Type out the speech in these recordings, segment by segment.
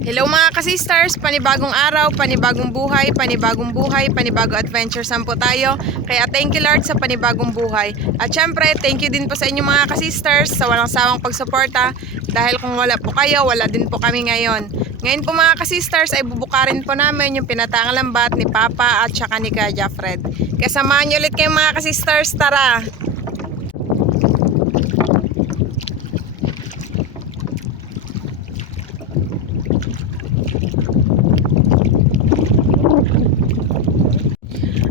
Hello mga ka-sisters, panibagong araw, panibagong buhay, panibagong adventure saan po tayo. Kaya thank you Lord sa panibagong buhay. At syempre, thank you din po sa inyo mga ka-sisters sa walang sawang pagsuporta. Dahil kung wala po kayo, wala din po kami ngayon. Ngayon po mga ka-sisters ay bubukarin po namin yung pinatangang lambat ni Papa at saka ni Kuya Fred. Kaya samahan niyo ulit kayo mga ka-sisters, tara!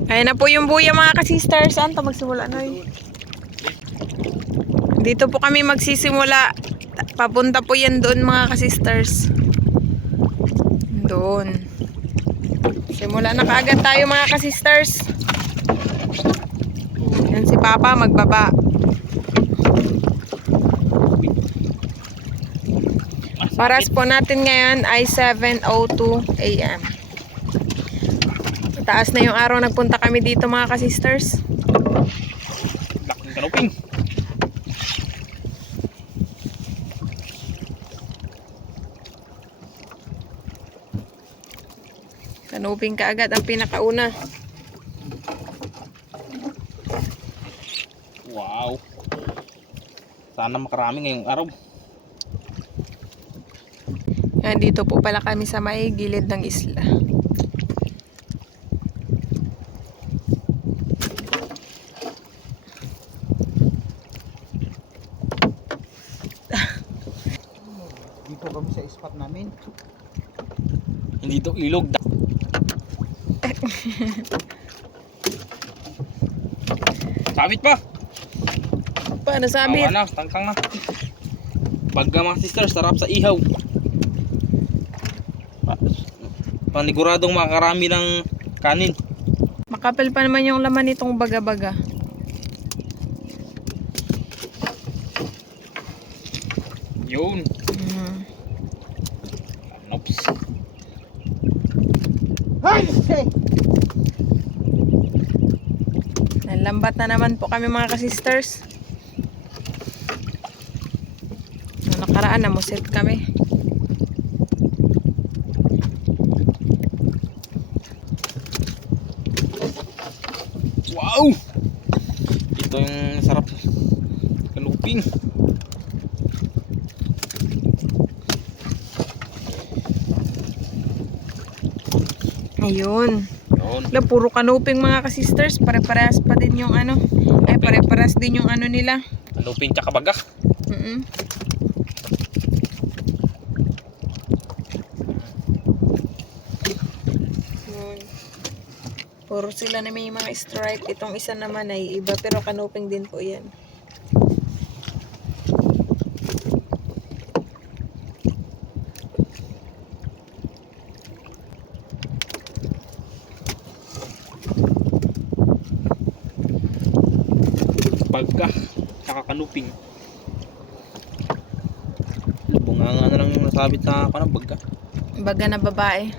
Ayan na po yung buya mga ka-sisters. Saan to magsimula na yun? Dito po kami magsisimula. Papunta po yan doon mga ka-sisters. Doon. Simula na kaagad tayo mga ka-sisters. Yan si Papa magbaba. Paras po natin ngayon ay 7:02 AM. Taas na yung araw, nagpunta kami dito mga ka-sisters. Laking kanuping. Kanuping kaagad ang pinakauna. Wow. Sana makarami ngayong araw. Yan, dito po pala kami sa may gilid ng isla. Dito kami sa spot namin. Hindi to ilog. Sabit pa. Paano sabi? Awa na, tangkang na. Bagga mga sisters, sarap sa ihaw. Paniguradong makarami ng kanin. Makapal pa naman yung laman nitong baga-baga. Yun. Oops. Hay! Hey! Nalambat na naman po kami mga ka-sisters. Noong nakaraan namusit kami. Wow! Ito yung sarap kanuping. Ayun. Yun. Wala, puro kanuping mga ka-sisters. Pare-parehas pa din yung ano. Ay, pare-parehas din yung ano nila. Kanuping tsaka baga. Yun. Puro sila na may mga stripe. Itong isa naman ay iba pero kanuping din po yan. Bagga tsaka kanuping. Bunganga na lang yung nasabit na kanang bagga. Baga na babae.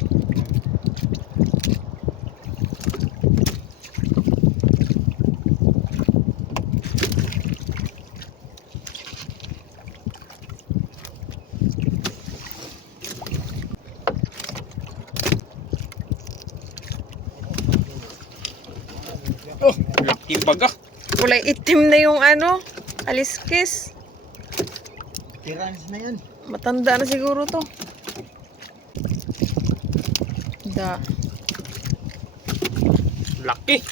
Oh, laking baga. Kulay itim na yung ano, kaliskis. Tirans na yan. Matanda na siguro to. Da. Laki.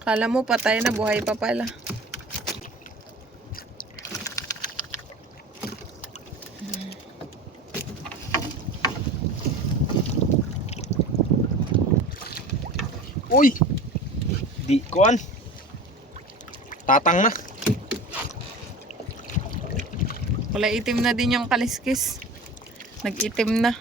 Kala mo patay na, buhay pa pala. Uy! Di kuan. Tatang na. Kulay itim na din yung kaliskis. Nag-itim na.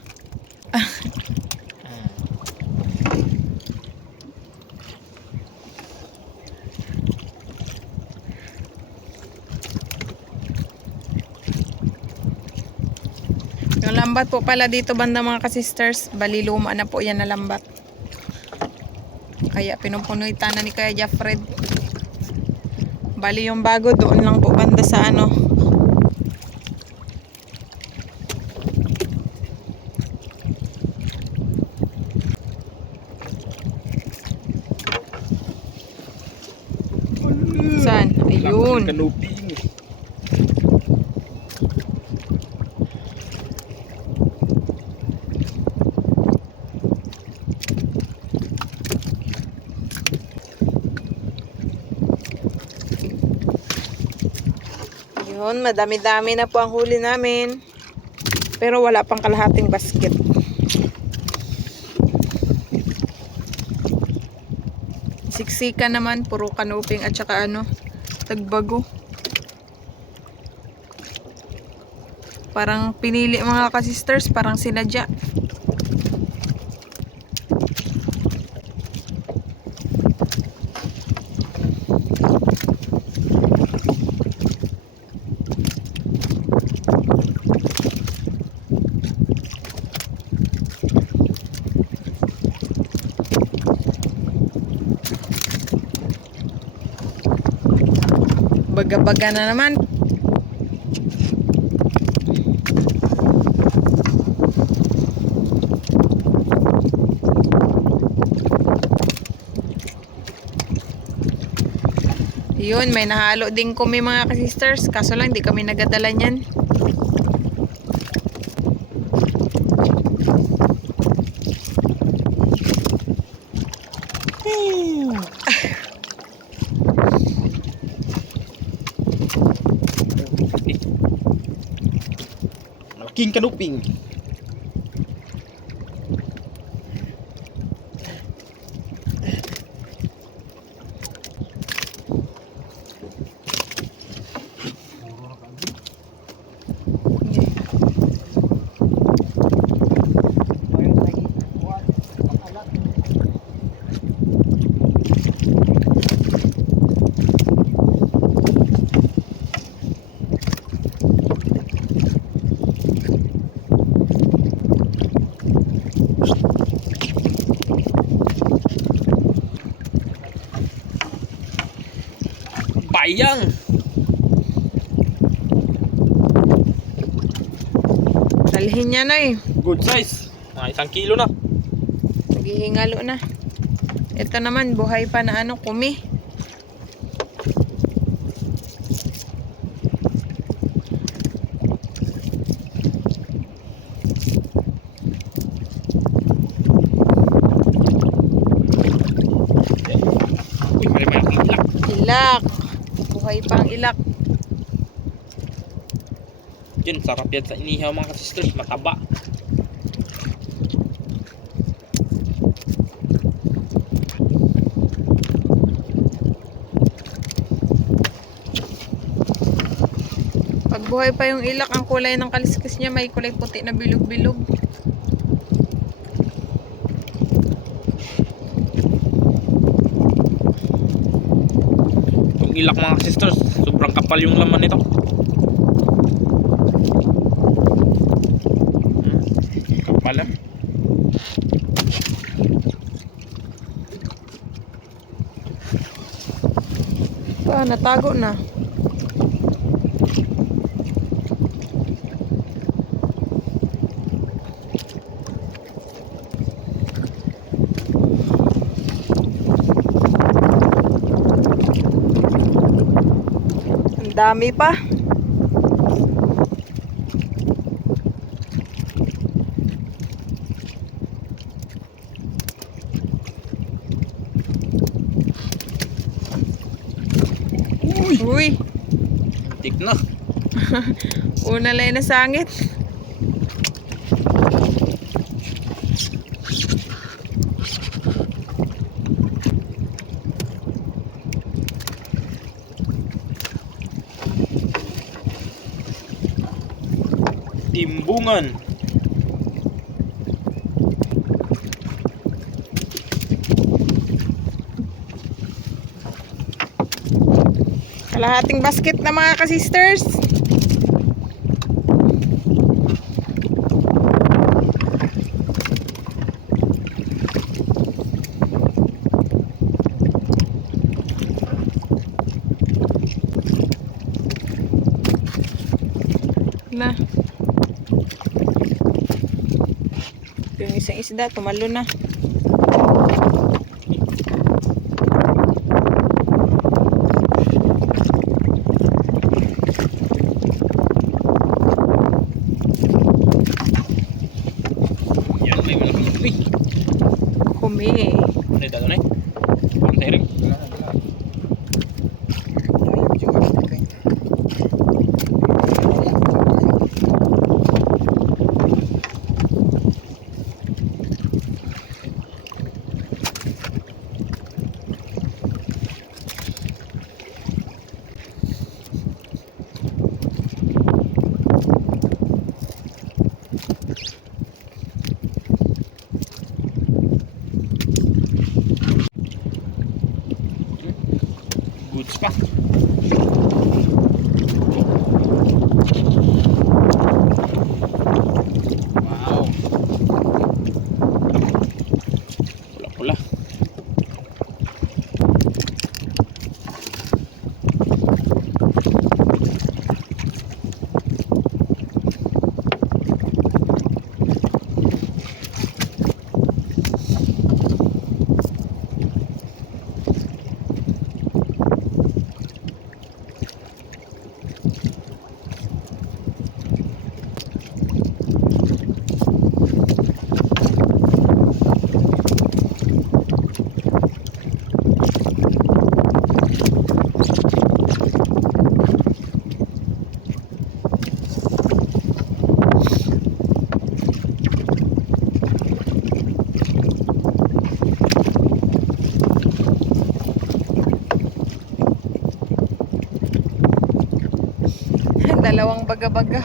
Yung lambat po pala dito banda mga ka-sisters, bali luma na po yan na lambat. Kaya pinupunoy tanan ni Kuya Jaffred. Bali yung bago doon lang po banda sa ano. Saan? Ayun. Kanuping. Yun, madami-dami na po ang huli namin. Pero wala pang kalahating basket. Siksika naman, puro kanuping at saka ano, tagbago. Parang pinili mga ka-sisters, parang sinadya. Baga-baga na naman. Yun, may nahalo din kami mga ka-sisters. Kaso lang, di kami nagadala niyan. Malaking kanuping. Bayang. Dalhin niya na eh. Good size. 1 kilo na. Naghihingalo na. Ito naman, buhay pa na ano, kumi. Uy, may malaking ilak. Ilak. Buhay pa ang ilak. Yan, sarap yan sa inihaw mga ka-sisters. Mataba. Pag buhay pa yung ilak, ang kulay ng kaliskis niya may kulay puti na bilog-bilog. Itong ilak mga ka-sisters, sobrang kapal yung laman nito. Kapal ah. Natago na. Ang dami pa. Uy, Tik na. una lang na sangit. Timbungan. Kalahating basket na mga ka-sisters. Yung isang isda, tumalo na. Yan, may malaking kumi. Kumi. Ano ito na eh? Ang tiring. Wala na, wala. Ayun, juga na ito eh. Goods pa. Wow. Pula-pula. Dalawang baga-baga.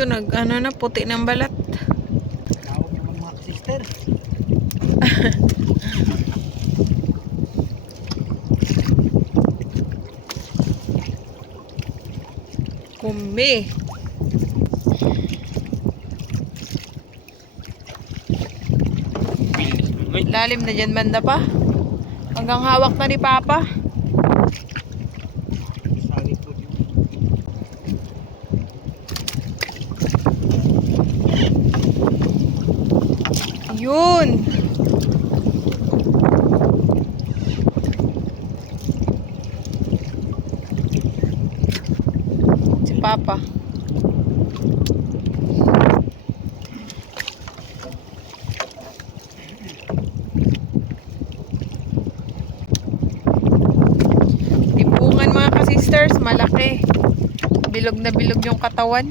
Ito ano na, puti ng balat. Tawag naman mga sister. Kumi. Ay, Lalim na dyan banda pa. Hanggang hawak na ni Papa. Sabi po yun. Yun. Si Papa. Timpungan mga ka-sisters, malaki. Bilog na bilog yung katawan.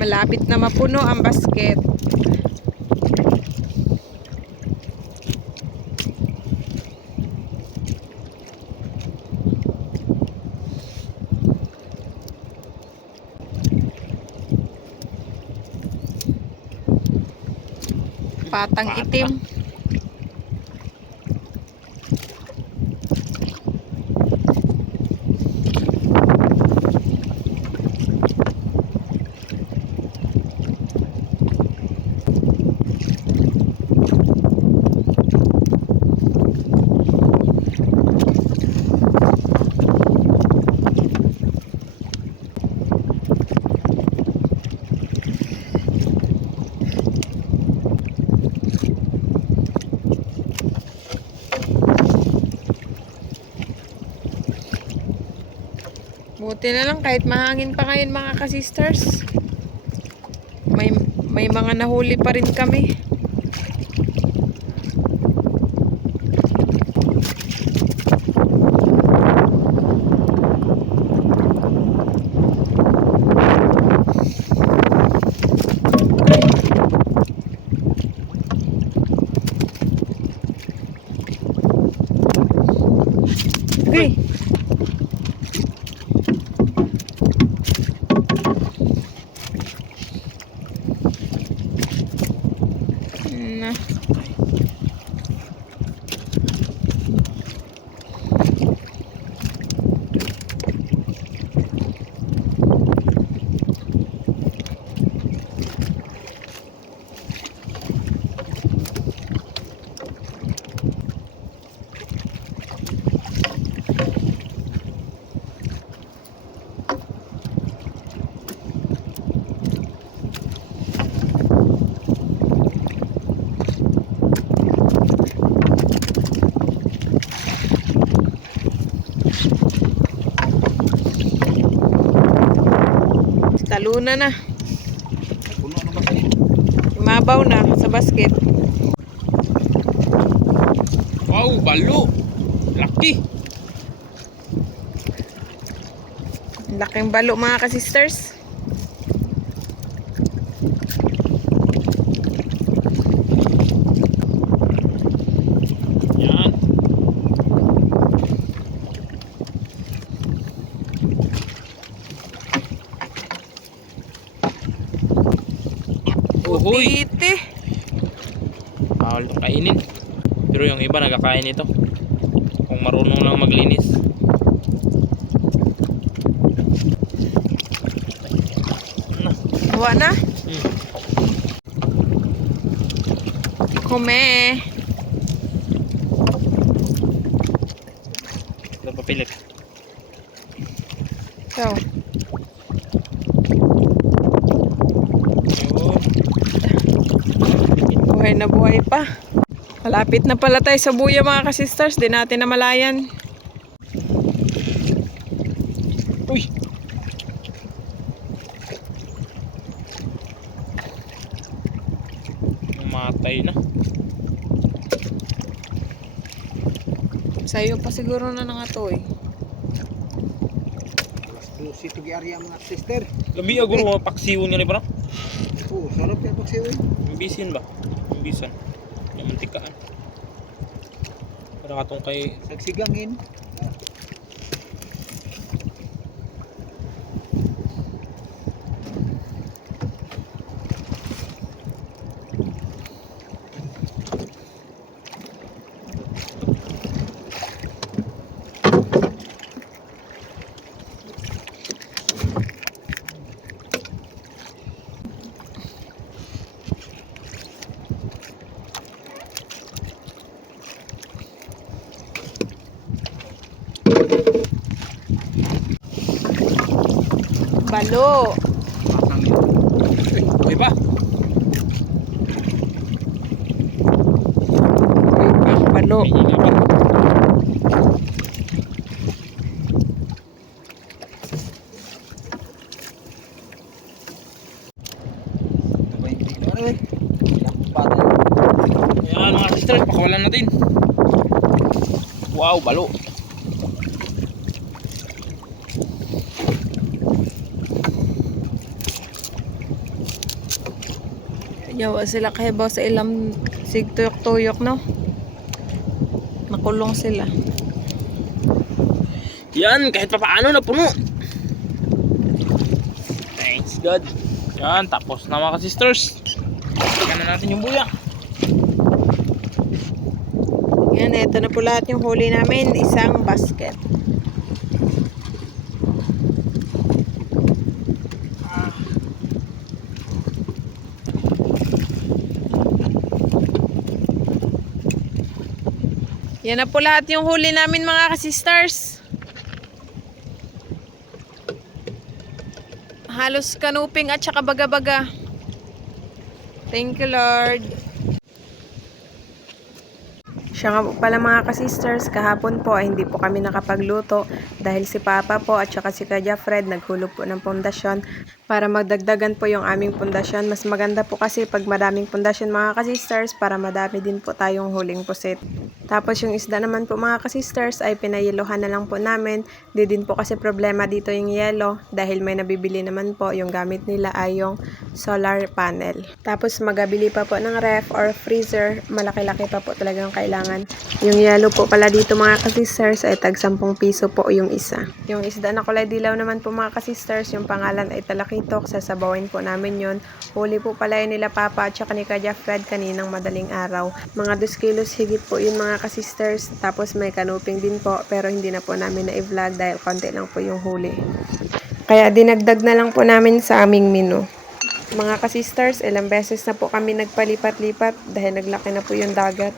Malapit na mapuno ang basket. Patang itim. Buti na lang kahit mahangin pa ngayon mga ka-sisters. May mga nahuli pa rin kami. Okay. Na. Talunan na. Puno ano ba sa'yo? Imabaw na sa basket. Wow, balo. Laki. Laking balo mga ka-sisters. Yan. Uhoy. Titi. Bawal to kainin. Pero yung iba nagkakain ito. Kung marunong lang maglinis. Ano? Hawa na. Hmm. Kume. Ito papilit. So, Ayun. buhay na buhay pa. Malapit na pala tayo sa buya mga ka-sisters. Di natin namalayan. Uy. Matay na. Sa'yo pa siguro na nangatoy. Alas 12 ito gi-area mga sister. Labi aguro mga paksiw niya rin parang. Oh, sarap yan pagsiwin. Imbisin ba? Imbisan. Yung mantikaan. Para katong kay Sagsigangin. Balo. Masang ito. Uy pa. Balo. May hinga pa. Ito ba yung tignan ano eh? Lampatan. Ayan mga sisters, pakawalan natin. Wow, balo. Yawa sila kahibaw sa ilang sigtuyok-tuyok, no? Nakulong sila. Yan, kahit pa paano na puno. Thanks God. Yan, tapos na mga sisters. Tingnan na natin yung buya. Yan, ito na po lahat yung huli namin. Isang basket. Yan na po lahat yung huli namin mga ka-sisters. Halos kanuping at saka baga-baga. Thank you Lord. Siya nga po pala mga ka-sisters, kahapon po ay hindi po kami nakapagluto dahil si Papa po at saka si Kuya Fred naghulog po ng pundasyon para magdagdagan po yung aming pundasyon. Mas maganda po kasi pag madaming pundasyon mga ka-sisters para madami din po tayong huling pusit. Tapos yung isda naman po mga ka-sisters ay pinayelohan na lang po namin. Di din po kasi problema dito yung yelo dahil may nabibili naman po, yung gamit nila ay yung solar panel. Tapos magabili pa po ng ref or freezer, malaki-laki pa po talagang kailangan. Yung yelo po pala dito mga ka-sisters ay tag 10 piso po yung isa. Yung isda na kulay dilaw naman po mga ka-sisters, yung pangalan ay talakitok, sasabawin po namin yon. Huli po pala yun nila Papa at saka ni Kuya Fred kaninang madaling araw. Mga 2 kilos higit po yun mga ka-sisters. Tapos may kanuping din po pero hindi na po namin na-vlog dahil konti lang po yung huli. Kaya dinagdag na lang po namin sa aming menu. Mga ka-sisters, ilang beses na po kami nagpalipat-lipat dahil naglaki na po yung dagat.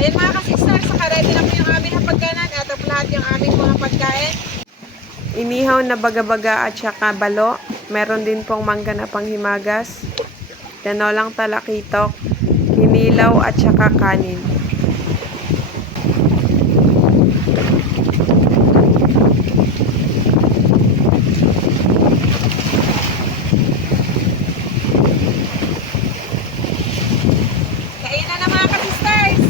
Ayan mga ka-sisters, saka-ready na po yung aming hapagkanan. Ito po lahat yung aming mga pagkain. Inihaw na baga-baga at saka balo. Meron din pong mangga na panghimagas. Tinolang talakitok, kinilaw at saka kanin. Kainan na mga ka-sisters!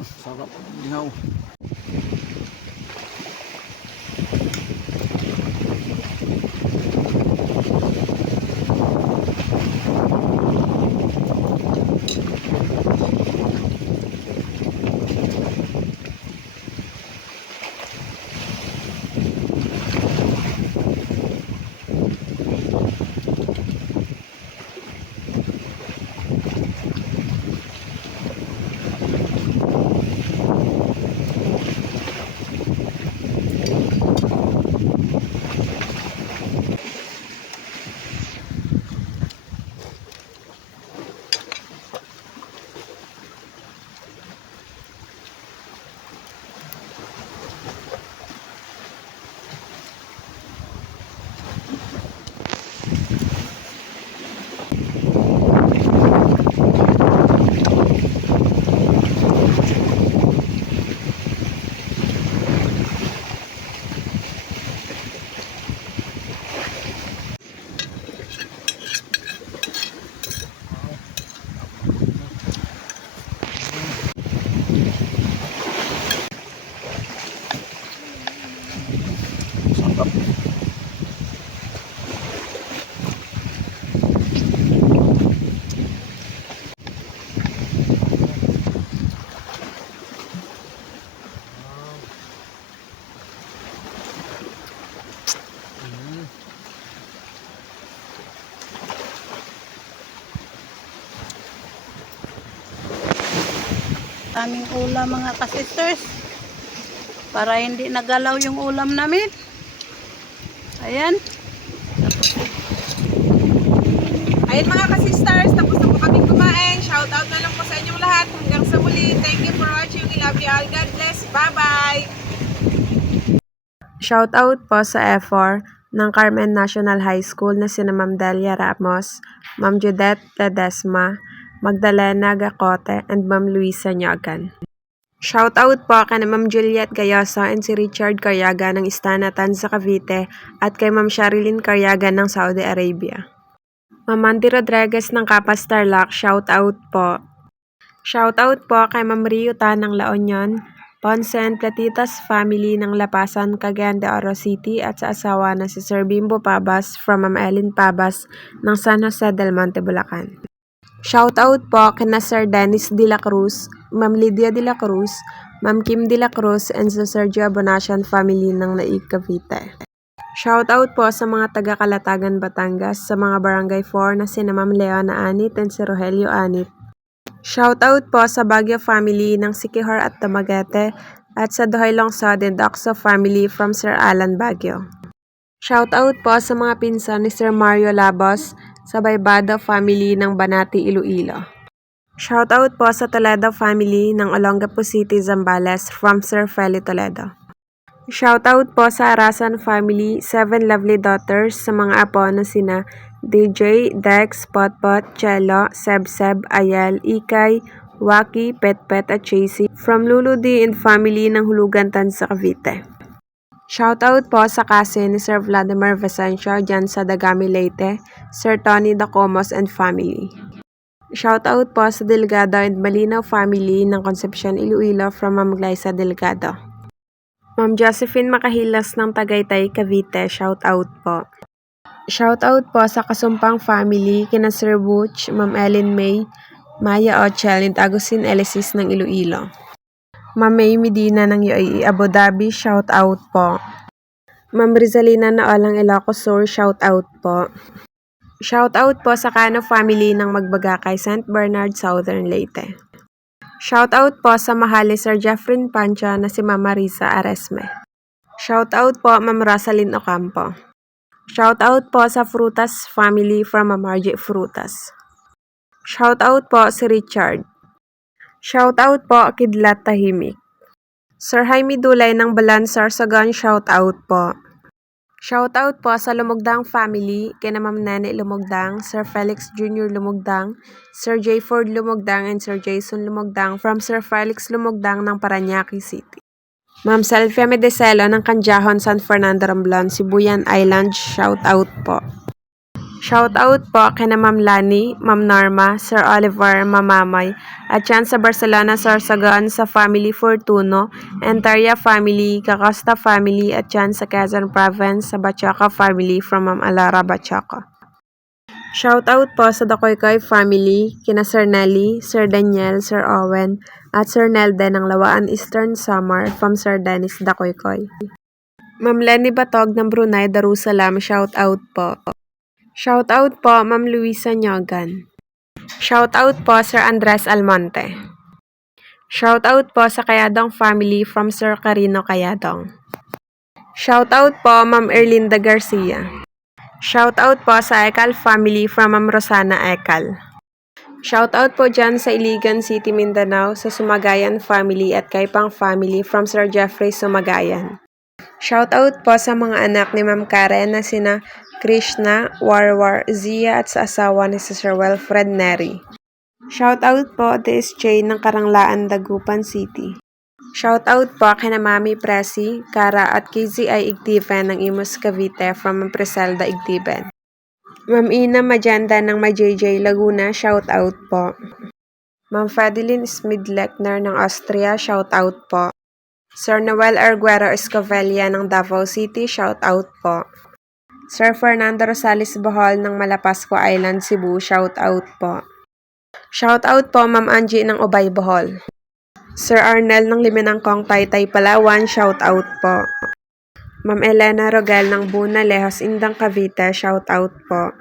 Sarap. Ihaw. aming ulam mga kasisters. Para hindi nagalaw yung ulam namin. Ayan. Ayun mga ka-sisters, tapos na po kaming kumain. Shout out na lang po sa inyong lahat. Hanggang sa muli. Thank you for watching. We love you all. God bless. Bye-bye! Shout out po sa F4 ng Carmen National High School na sina Ma'am Delia Ramos, Ma'am Judette Ledesma, Magdalena Gacote, and Ma'am Luisa Nyagan. Shout out po kay Ma'am Juliet Gayoso and si Richard Caryaga ng Istanatan sa Cavite at kay Ma'am Sharilyn Caryaga ng Saudi Arabia. Ma'am Mandy Rodriguez ng Kapas Tarlac, shout out po. Shout out po kay Ma'am Riuta ng La Union, Ponce and Platitas family ng Lapasan, Cagayan de Oro City at sa asawa na si Sir Bimbo Pabas from Ma'am Ellen Pabas ng San Jose del Monte, Bulacan. Shout out po kina Sir Dennis de la Cruz, Ma'am Lydia de la Cruz, Ma'am Kim de la Cruz, and sa Sergio Abonacion family ng Naig, Cavite. Shout out po sa mga taga Calatagan, Batangas, sa mga barangay 4 na sina Ma'am Leona Anit and si Rogelio Anit. Shout out po sa Baguio family ng Siquijor at Dumaguete at sa Duhay Longsod and Oxo family from Sir Alan Baguio. Shout out po sa mga pinsan ni Sir Mario Labos sa Baybado family ng Banati, Iloilo. Shout out po sa Toledo family ng Olongapo City, Zambales from Sir Feli Toledo. Shout out po sa Arasan family, 7 lovely daughters sa mga apo na sina DJ, Dex, Potpot, Cello, Sebseb, Ayel, Ikay, Waki, Petpet at Chasey from Lulu D and family ng Hulugan Tan sa Cavite. Shout out po sa kasi ni Sir Vladimir Vicencio dyan sa Dagami Leyte, Sir Tony Dacomos and family. Shout out po sa Delgado and Malinaw family ng Concepcion, Iloilo from Ma'am Glyza Delgado. Ma'am Josephine Makahilas ng Tagaytay, Cavite, shout out po. Shout out po sa Kasumpang family kina Sir Butch, Ma'am Ellen May, Maya Ochel and Agustin Elisis ng Iloilo. Ma'am May Medina ng UAE Abu Dhabi, shout out po. Ma'am Rizalina na Olang Ilocos Sur, shout out po. Shout out po sa Cano family ng Magbagakay, St. Bernard, Southern Leyte. Shout out po sa mahali Sir Jeffrey Pancha na si Mama Risa Aresme. Shout out po Ma'am Rosalyn Ocampo. Shout out po sa Frutas family from Ma'am Margie Frutas. Shout out po si Richard. Shout out po Kidlat Tahimik. Sir Jaime Dulay ng Balan Sarsagan, shout out po. Shout out po sa Lumugdang family kina Ma'am Nene Lumugdang, Sir Felix Jr. Lumugdang, Sir J. Ford Lumugdang and Sir Jason Lumugdang from Sir Felix Lumugdang ng Parañaque City. Ma'am Selvia Medecelo ng Canjahon, San Fernando Romblon, Sibuyan Island, shout out po. Shout out po kina Ma'am Lani, Ma'am Norma, Sir Oliver, Mamamay, at yan sa Barcelona, Sorsogon, sa family Fortuno, Entaria family, Cacosta family, at yan sa Quezon Province, sa Bachaca family from Ma'am Alara Bachaca. Shout out po sa Dakoykoy family, kina Sir Nelly, Sir Daniel, Sir Owen, at Sir Nelde ng Lawaan Eastern Samar from Sir Dennis Dakoykoy. Ma'am Lenny Batog ng Brunei, Darussalam, shout out po. Shout out po Ma'am Luisa Nyagan. Shout out po Sir Andres Almonte. Shout out po sa Kayadong family from Sir Carino Kayadong. Shout out po Ma'am Erlinda Garcia. Shout out po sa Ekal family from Ma'am Rosana Ekal. Shout out po dyan sa Iligan City, Mindanao sa Sumagayan family at Kaipang family from Sir Jeffrey Sumagayan. Shout out po sa mga anak ni Ma'am Karen na sina Krishna, Warwar, Zia at sa asawa ni Sir Wilfred Neri. Shout out po DSJ ng Karanglaan, Dagupan City. Shout out po kina Mami Presi, Kara at KZI Igtiben ng Imus Cavite from Ma'am Preselda Igtiben. Ma'am Ina Majanda ng MyJJ Laguna, shout out po. Ma'am Fadeline Smidlechner ng Austria, shout out po. Sir Noel Arguero Escovella ng Davao City, shout out po. Sir Fernando Rosales Bohol ng Malapascua Island, Cebu, shout out po. Shout out po Ma'am Angie ng Ubay Bohol. Sir Arnel ng Liminangkong Taytay Palawan, shout out po. Ma'am Elena Rogel ng Buna Lehos Indang Cavite, shout out po.